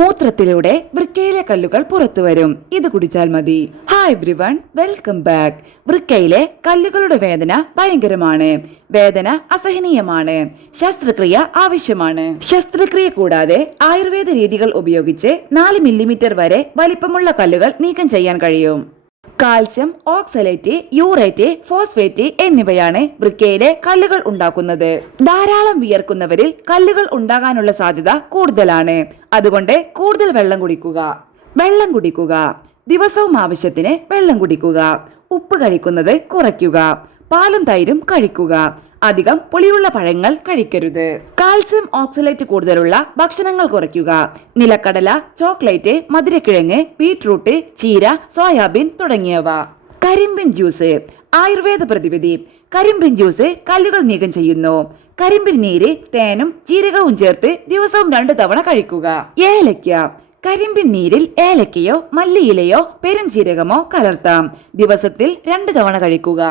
മൂത്രത്തിലൂടെ വൃക്കയിലെ കല്ലുകൾ പുറത്തു വരും. ഇത് കുടിച്ചാൽ മതി. Hi everyone, welcome back. വൃക്കയിലെ കല്ലുകളുടെ വേദന ഭയങ്കരമാണ്. വേദന അസഹനീയമാണ്. ശസ്ത്രക്രിയ ആവശ്യമാണ്. ശസ്ത്രക്രിയ കൂടാതെ ആയുർവേദ രീതികൾ ഉപയോഗിച്ച് 4 മില്ലിമീറ്റർ വരെ വലിപ്പമുള്ള കല്ലുകൾ നീക്കം ചെയ്യാൻ കഴിയും. കാൽസ്യം, ഓക്സലേറ്റ്, യൂറേറ്റ്, ഫോസ്ഫേറ്റ് എന്നിവയാണ് വൃക്കയിലെ കല്ലുകൾ ഉണ്ടാക്കുന്നത്. ധാരാളം വിയർക്കുന്നവരിൽ കല്ലുകൾ ഉണ്ടാകാനുള്ള സാധ്യത കൂടുതലാണ്. അതുകൊണ്ട് കൂടുതൽ വെള്ളം കുടിക്കുക. ദിവസവും ആവശ്യത്തിന് വെള്ളം കുടിക്കുക. ഉപ്പ് കഴിക്കുന്നത് കുറയ്ക്കുക. പാലും തൈരും കഴിക്കുക. അധികം പുളിയുള്ള പഴങ്ങൾ കഴിക്കരുത്. കാൽസ്യം, ഓക്സലേറ്റ് കൂടുതലുള്ള ഭക്ഷണങ്ങൾ കുറയ്ക്കുക. നിലക്കടല, ചോക്ലേറ്റ്, മധുരക്കിഴങ്ങ്, ബീട്രൂട്ട്, ചീര, സോയാബീൻ തുടങ്ങിയവ. കരിമ്പിൻ ജ്യൂസ് ആയുർവേദ പ്രതിവിധി. കരിമ്പിൻ ജ്യൂസ് കല്ലുകൾ നീക്കം ചെയ്യുന്നു. കരിമ്പിൻ നീര് തേനും ജീരകവും ചേർത്ത് ദിവസവും 2 തവണ കഴിക്കുക. ഏലയ്ക്ക. കരിമ്പിൻ നീരിൽ ഏലക്കയോ മല്ലിയിലയോ പെരുംജീരകമോ കലർത്താം. ദിവസത്തിൽ 2 തവണ കഴിക്കുക.